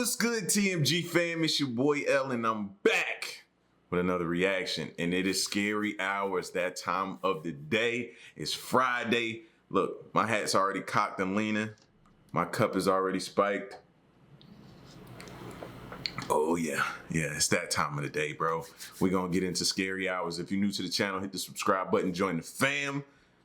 What's good, TMG fam? It's your boy L, and I'm back with another reaction. And it is scary hours, that time of the day. It's Friday. Look, my hat's already cocked and leaning. My cup is already spiked. Oh yeah, it's that time of the day, bro. We're gonna get into scary hours. If you're new to the channel, hit the subscribe button, join the fam.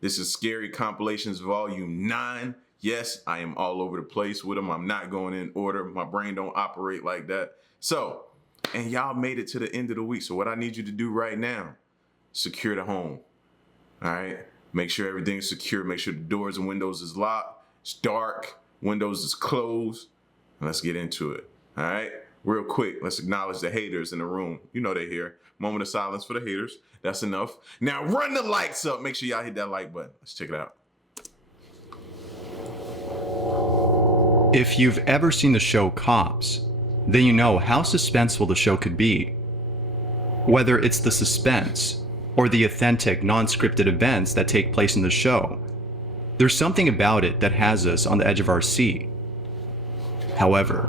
This is Scary Compilations Volume 9. Yes, I am all over the place with them. I'm not going in order. My brain don't operate like that. So, and y'all made it to the end of the week. So what I need you to do right now, secure the home. All right? Make sure everything's secure. Make sure the doors and windows is locked. It's dark. Windows is closed. Let's get into it. All right? Real quick, let's acknowledge the haters in the room. You know they're here. Moment of silence for the haters. That's enough. Now run the lights up. Make sure y'all hit that like button. Let's check it out. If you've ever seen the show Cops, then you know how suspenseful the show could be. Whether it's the suspense or the authentic, non-scripted events that take place in the show, there's something about it that has us on the edge of our seat. However,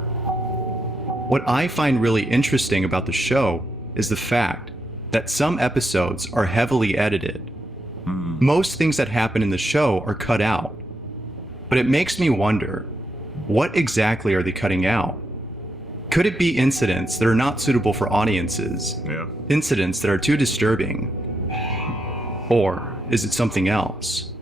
what I find really interesting about the show is the fact that some episodes are heavily edited. Most things that happen in the show are cut out, but it makes me wonder, what exactly are they cutting out? Could it be incidents that are not suitable for audiences? Incidents that are too disturbing? Or is it something else?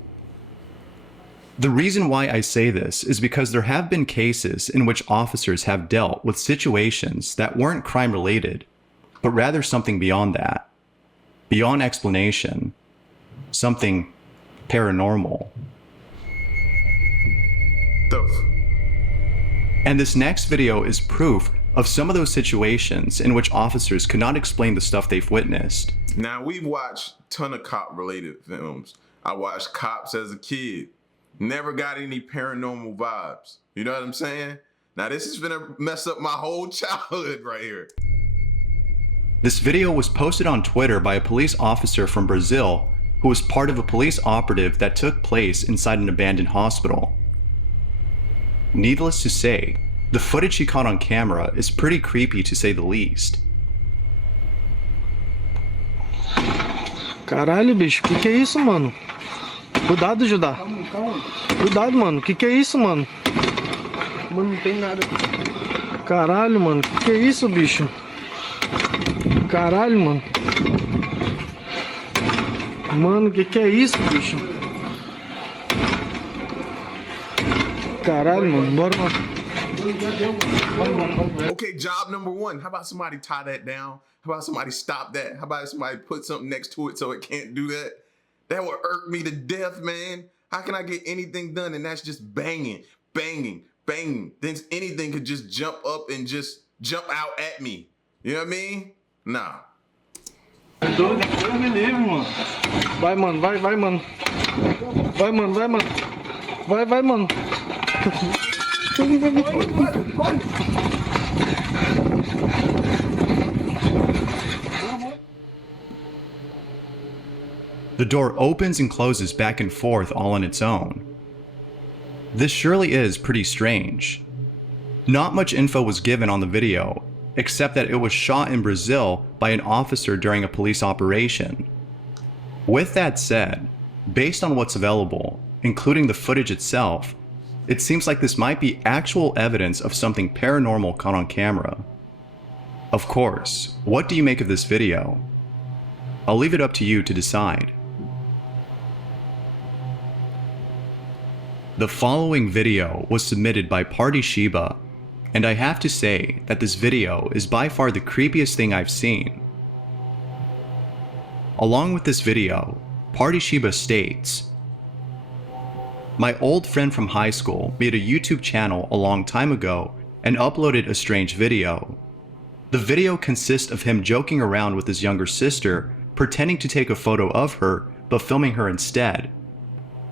The reason why I say this is because there have been cases in which officers have dealt with situations that weren't crime-related, but rather something beyond that. Beyond explanation. Something paranormal. And this next video is proof of some of those situations in which officers could not explain the stuff they've witnessed. Now, we've watched a ton of cop-related films. I watched Cops as a kid. Never got any paranormal vibes. You know what I'm saying? Now, this is gonna mess up my whole childhood right here. This video was posted on Twitter by a police officer from Brazil who was part of a police operative that took place inside an abandoned hospital. Needless to say, the footage he caught on camera is pretty creepy to say the least. Caralho, bicho, que é isso, mano? Cuidado, Judá. Cuidado, mano, que é isso, mano? Mano, não tem nada. Caralho, mano, que é isso, bicho? Caralho, mano. Mano, que é isso, bicho? Caralho, mano, bora, mano. Okay, job number one. How about somebody tie that down? How about somebody stop that? How about somebody put something next to it so it can't do that? That would irk me to death, man. How can I get anything done and that's just banging, banging, banging? Then anything could just jump up and just jump out at me. You know what I mean? Nah. Deus me livre, mano. Vai, mano, vai, mano. Vai, mano, vai, mano. Vai, mano. The door opens and closes back and forth all on its own. This surely is pretty strange. Not much info was given on the video, except that it was shot in Brazil by an officer during a police operation. With that said, based on what's available, including the footage itself, it seems like this might be actual evidence of something paranormal caught on camera. Of course, what do you make of this video? I'll leave it up to you to decide. The following video was submitted by Party Shiba, and I have to say that this video is by far the creepiest thing I've seen. Along with this video, Party Shiba states, "My old friend from high school made a YouTube channel a long time ago and uploaded a strange video. The video consists of him joking around with his younger sister, pretending to take a photo of her, but filming her instead.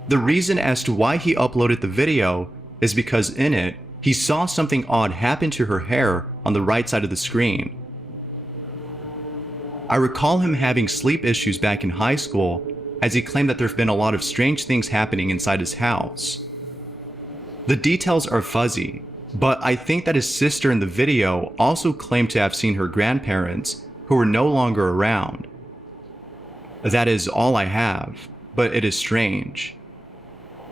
The reason as to why he uploaded the video is because in it, he saw something odd happen to her hair on the right side of the screen. I recall him having sleep issues back in high school, as he claimed that there have been a lot of strange things happening inside his house. The details are fuzzy, But I think that his sister in the video also claimed to have seen her grandparents who were no longer around. That is all I have, but it is strange.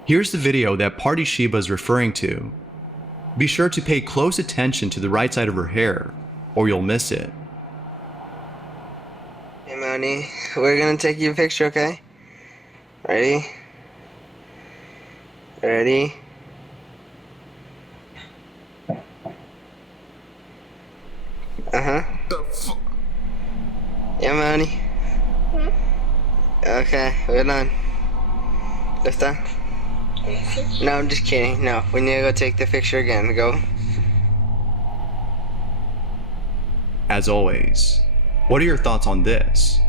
Here's the video that Party Shiba is referring to. Be sure to pay close attention to the right side of her hair, or you'll miss it. Hey Moni, we're gonna take you a picture, okay? Ready? Ready? The fuck? Yeah, Moni. Okay, we're done. Lift up. No, I'm just kidding. No, we need to go take the picture again. Go. As always, what are your thoughts on this?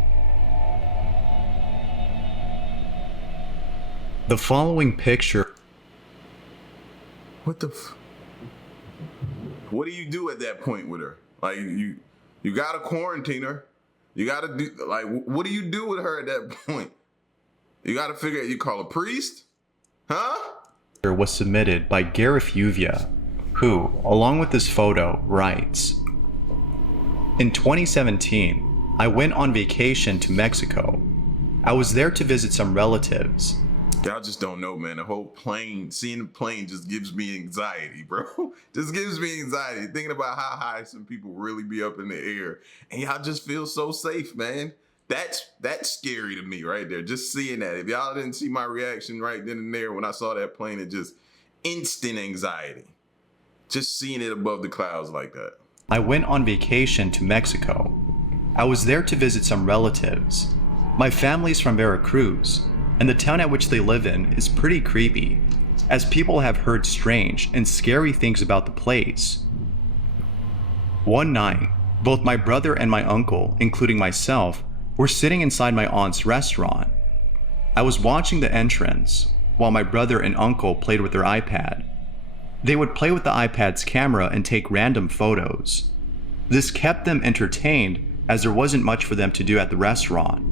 The following picture. What the what do you do at that point with her? Like, you gotta quarantine her. You gotta do, like, what do you do with her at that point? You gotta figure out, you call a priest? Huh? Was submitted by Gareth Uvia, who, along with this photo, writes, "In 2017, I went on vacation to Mexico. I was there to visit some relatives. Y'all just don't know, man. The whole plane, seeing the plane just gives me anxiety, bro. Just gives me anxiety. Thinking about how high some people really be up in the air. And y'all just feel so safe, man. That's scary to me right there. Just seeing that. If y'all didn't see my reaction right then and there when I saw that plane, it just instant anxiety. Just seeing it above the clouds like that. I went on vacation to Mexico. I was there to visit some relatives. My family's from Veracruz, and the town at which they live in is pretty creepy, as people have heard strange and scary things about the place. One night, both my brother and my uncle, including myself, were sitting inside my aunt's restaurant. I was watching the entrance while my brother and uncle played with their iPad. They would play with the iPad's camera and take random photos. This kept them entertained as there wasn't much for them to do at the restaurant.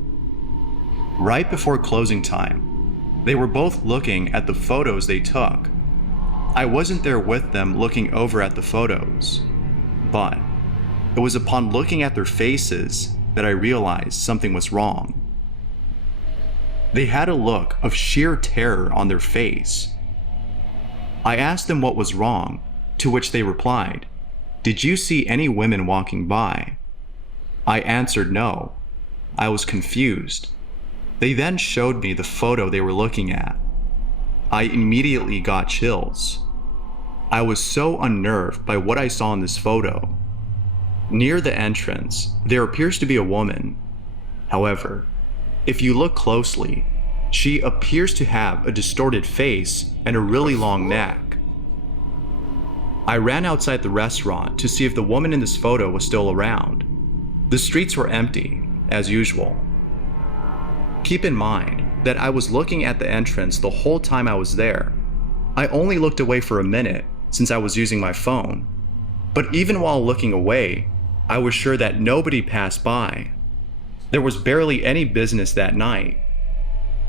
Right before closing time, they were both looking at the photos they took. I wasn't there with them looking over at the photos, but it was upon looking at their faces that I realized something was wrong. They had a look of sheer terror on their face. I asked them what was wrong, to which they replied, "Did you see any women walking by?" I answered no. I was confused. They then showed me the photo they were looking at. I immediately got chills. I was so unnerved by what I saw in this photo. Near the entrance, there appears to be a woman. However, if you look closely, she appears to have a distorted face and a really long neck. I ran outside the restaurant to see if the woman in this photo was still around. The streets were empty, as usual. Keep in mind that I was looking at the entrance the whole time I was there. I only looked away for a minute since I was using my phone. But even while looking away, I was sure that nobody passed by. There was barely any business that night.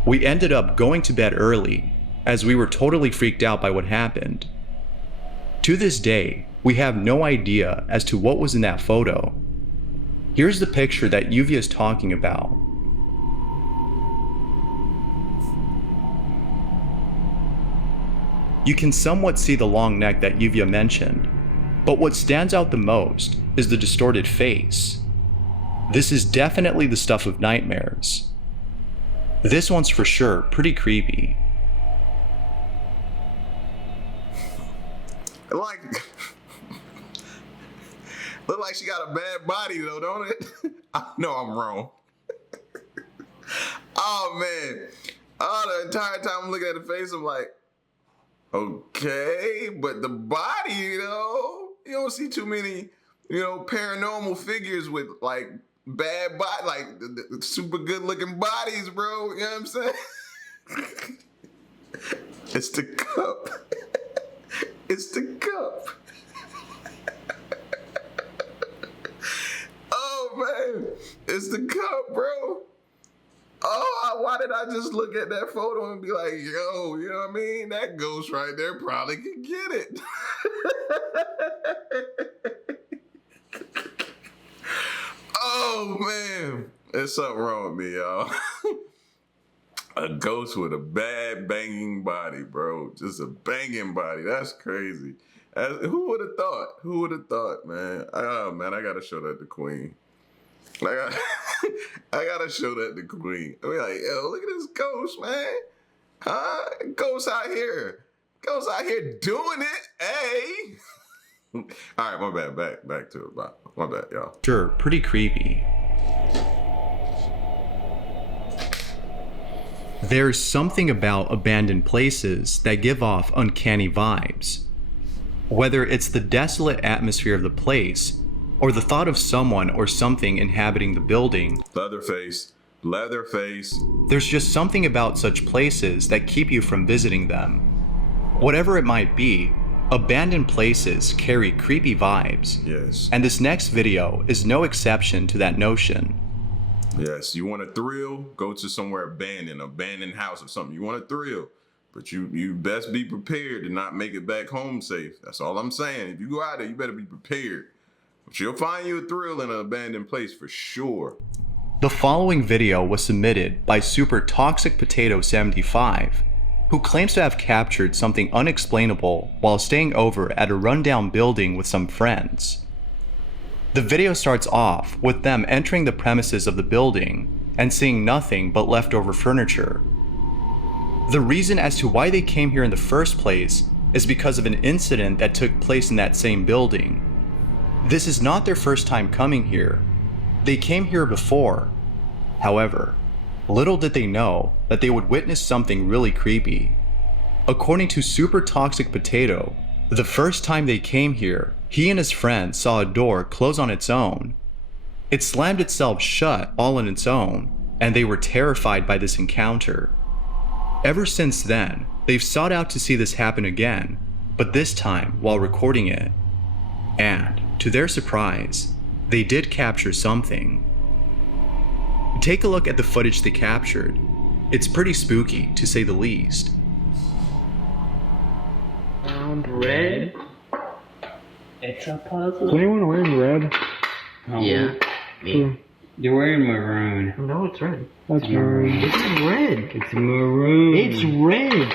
We ended up going to bed early, as we were totally freaked out by what happened. To this day, we have no idea as to what was in that photo. Here's the picture that Uvia is talking about. You can somewhat see the long neck that Uvia mentioned, but what stands out the most is the distorted face. This is definitely the stuff of nightmares. This one's for sure pretty creepy. Like, look like she got a bad body though, don't it? I know I'm wrong. Oh man. Oh, the entire time I'm looking at the face, I'm like, okay, but the body, you don't see too many, paranormal figures with like bad body, like the super good looking bodies, bro. You know what I'm saying? It's the cup. It's the cup. Oh man, it's the cup, bro. Oh, I why did I just look at that photo and be like, yo, you know what I mean? That ghost right there probably could get it. Oh, man. There's something wrong with me, y'all. A ghost with a bad banging body, bro. Just a banging body. That's crazy. Who would have thought? Who would have thought, man? Oh, man, I got to show that to Queen. I gotta show that to Queen. I mean, like, yo, look at this ghost, man. Huh? Ghost out here. Ghost out here doing it, hey. All right, my bad. Back to it. My bad, y'all. Sure, pretty creepy. There's something about abandoned places that give off uncanny vibes. Whether it's the desolate atmosphere of the place, or the thought of someone or something inhabiting the building. Leatherface. There's just something about such places that keep you from visiting them. Whatever it might be, abandoned places carry creepy vibes. Yes. And this next video is no exception to that notion. Yes, you want a thrill? Go to somewhere abandoned house or something. You want a thrill, but you best be prepared to not make it back home safe. That's all I'm saying. If you go out there, you better be prepared. But you'll find you a thrill in an abandoned place for sure. The following video was submitted by Super Toxic Potato 75, who claims to have captured something unexplainable while staying over at a rundown building with some friends. The video starts off with them entering the premises of the building and seeing nothing but leftover furniture. The reason as to why they came here in the first place is because of an incident that took place in that same building. This is not their first time coming here. They came here before. However, little did they know that they would witness something really creepy. According to Super Toxic Potato, the first time they came here, he and his friend saw a door close on its own. It slammed itself shut all on its own, and they were terrified by this encounter. Ever since then, they've sought out to see this happen again, but this time while recording it. And, to their surprise, they did capture something. Take a look at the footage they captured. It's pretty spooky, to say the least. Red? It's a puzzle. Is anyone wearing red? Yeah, me. You're wearing maroon. No, it's red. That's maroon. It's red. It's maroon. It's red.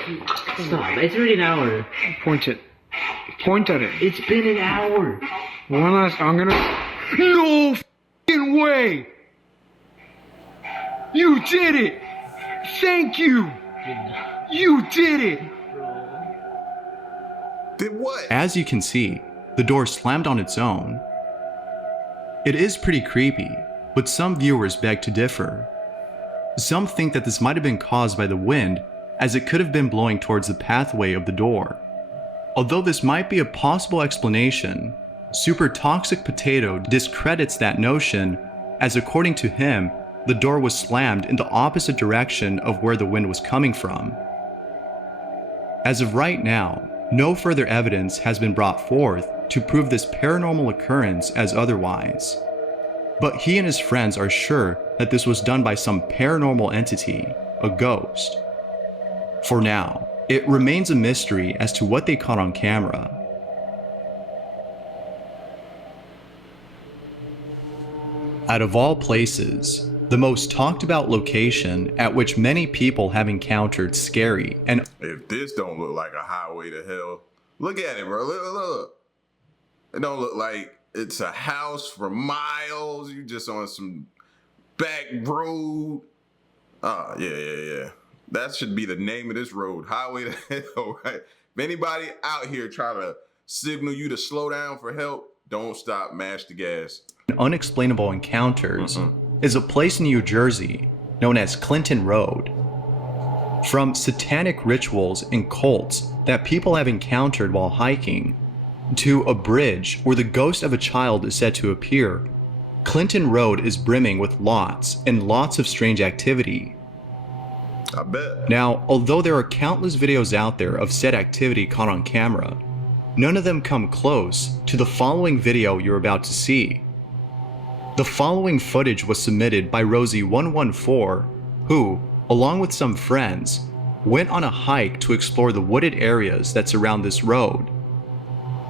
Stop. It's already an hour. Point it. Point at it. It's been an hour. I'm gonna. No f***ing way! You did it! Thank you! You did it! Did what? As you can see, the door slammed on its own. It is pretty creepy, but some viewers beg to differ. Some think that this might have been caused by the wind, as it could have been blowing towards the pathway of the door. Although this might be a possible explanation, Super Toxic Potato discredits that notion, as according to him, the door was slammed in the opposite direction of where the wind was coming from. As of right now, no further evidence has been brought forth to prove this paranormal occurrence as otherwise. But he and his friends are sure that this was done by some paranormal entity, a ghost. For now, it remains a mystery as to what they caught on camera. Out of all places, the most talked about location at which many people have encountered scary and If this don't look like a highway to hell, look at it, bro. Look. It don't look like it's a house for miles. You just on some back road. Yeah. That should be the name of this road, highway to hell, right? If anybody out here try to signal you to slow down for help, don't stop, mash the gas. unexplainable encounters is a place in New Jersey known as Clinton Road. From satanic rituals and cults that people have encountered while hiking, to a bridge where the ghost of a child is said to appear, Clinton Road is brimming with lots and lots of strange activity. I bet. Now, although there are countless videos out there of said activity caught on camera, none of them come close to the following video you're about to see. The following footage was submitted by Rosie114, who, along with some friends, went on a hike to explore the wooded areas that surround this road.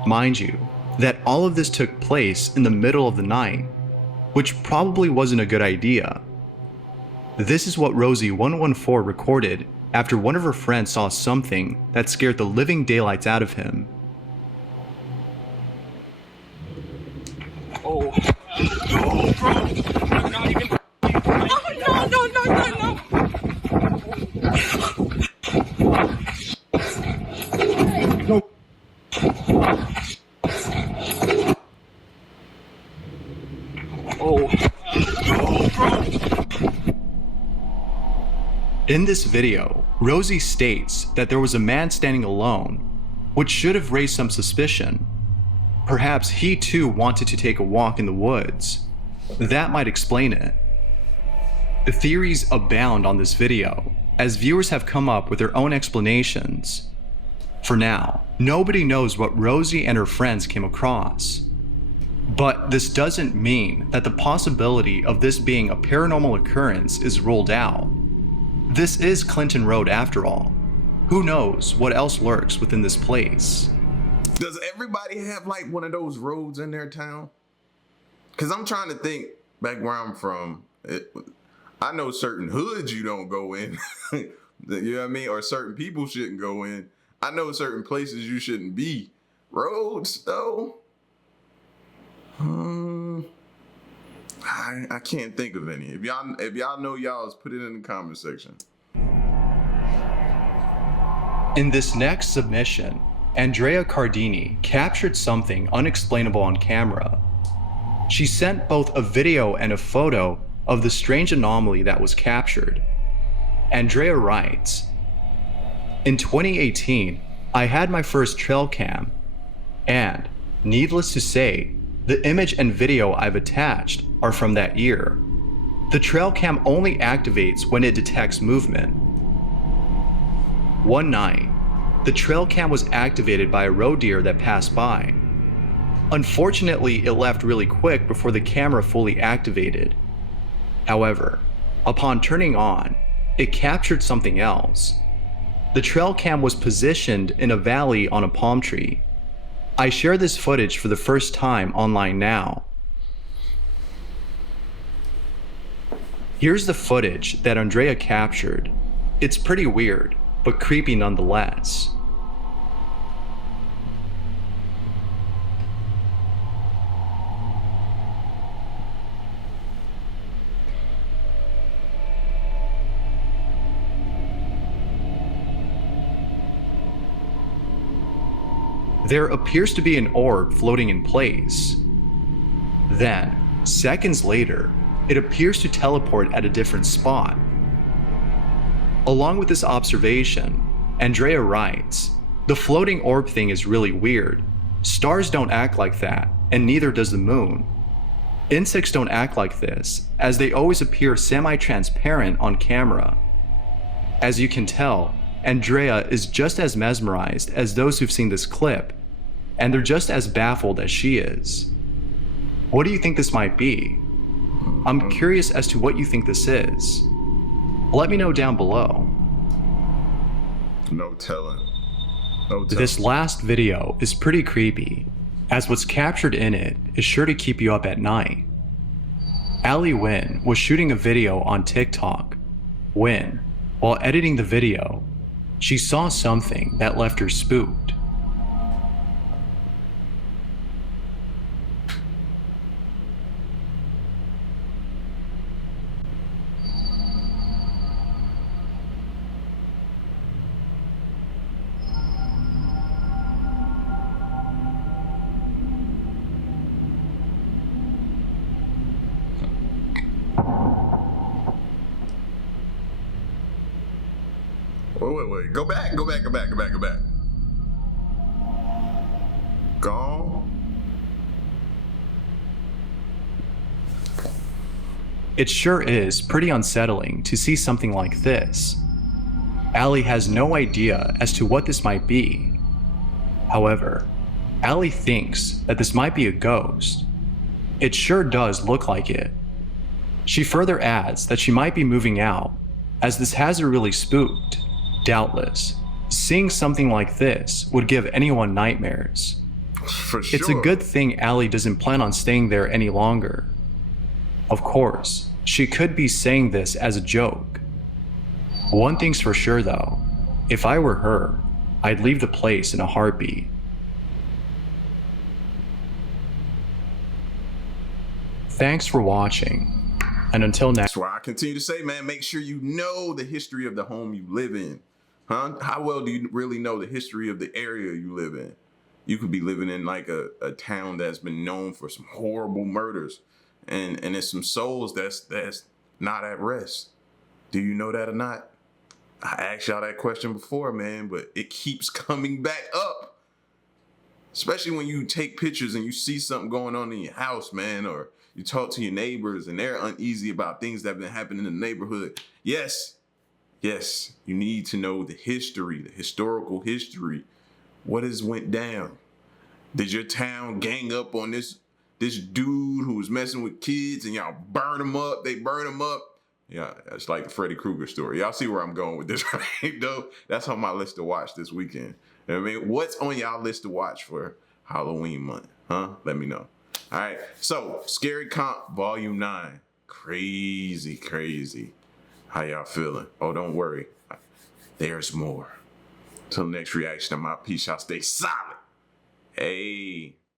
Mind you, that all of this took place in the middle of the night, which probably wasn't a good idea. This is what Rosie 114 recorded after one of her friends saw something that scared the living daylights out of him. Oh, bro. I'm not even. No. In this video, Rosie states that there was a man standing alone, which should have raised some suspicion. Perhaps he too wanted to take a walk in the woods. That might explain it. The theories abound on this video, as viewers have come up with their own explanations. For now, nobody knows what Rosie and her friends came across. But this doesn't mean that the possibility of this being a paranormal occurrence is ruled out. This is Clinton Road after all. Who knows what else lurks within this place? Does everybody have like one of those roads in their town? Because I'm trying to think back where I'm from. I know certain hoods you don't go in. You know what I mean? Or certain people shouldn't go in. I know certain places you shouldn't be. Roads, though? I can't think of any. If y'all know y'all's, put it in the comment section. In this next submission, Andrea Cardini captured something unexplainable on camera. She sent both a video and a photo of the strange anomaly that was captured. Andrea writes, "In 2018, I had my first trail cam, and, needless to say, the image and video I've attached are from that year. The trail cam only activates when it detects movement. One night, the trail cam was activated by a roe deer that passed by. Unfortunately, it left really quick before the camera fully activated. However, upon turning on, it captured something else. The trail cam was positioned in a valley on a palm tree. I share this footage for the first time online now. Here's the footage that Andrea captured. It's pretty weird, but creepy nonetheless." There appears to be an orb floating in place. Then, seconds later, it appears to teleport at a different spot. Along with this observation, Andrea writes, "The floating orb thing is really weird. Stars don't act like that, and neither does the moon. Insects don't act like this, as they always appear semi-transparent on camera. As you can tell, Andrea is just as mesmerized as those who've seen this clip, and they're just as baffled as she is. What do you think this might be? I'm curious as to what you think this is. Let me know down below." No telling. This last video is pretty creepy, as what's captured in it is sure to keep you up at night. Ali Wynn was shooting a video on TikTok when, while editing the video, she saw something that left her spooked. Wait. Go back. Gone. It sure is pretty unsettling to see something like this. Ali has no idea as to what this might be. However, Ali thinks that this might be a ghost. It sure does look like it. She further adds that she might be moving out, As this has her really spooked, doubtless, seeing something like this would give anyone nightmares. For sure. It's a good thing Allie doesn't plan on staying there any longer. Of course, she could be saying this as a joke. One thing's for sure though, if I were her, I'd leave the place in a heartbeat. Thanks for watching, and until next. That's why I continue to say, man, make sure you know the history of the home you live in. Huh? How well do you really know the history of the area you live in? You could be living in like a town that's been known for some horrible murders, and there's some souls that's not at rest. Do you know that or not? I asked y'all that question before, man, but it keeps coming back up. Especially when you take pictures and you see something going on in your house, man, or you talk to your neighbors and they're uneasy about things that have been happening in the neighborhood. Yes, you need to know the history, the historical history. What has went down? Did your town gang up on this dude who was messing with kids and y'all burn him up? They burn him up. Yeah, it's like the Freddy Krueger story. Y'all see where I'm going with this, right? Though that's on my list to watch this weekend. I mean, what's on y'all list to watch for Halloween month? Huh? Let me know. All right. So, Scary Comp Volume 9. Crazy. How y'all feeling? Oh, don't worry. There's more. Till next reaction, I'm out. Peace. Y'all stay solid. Hey.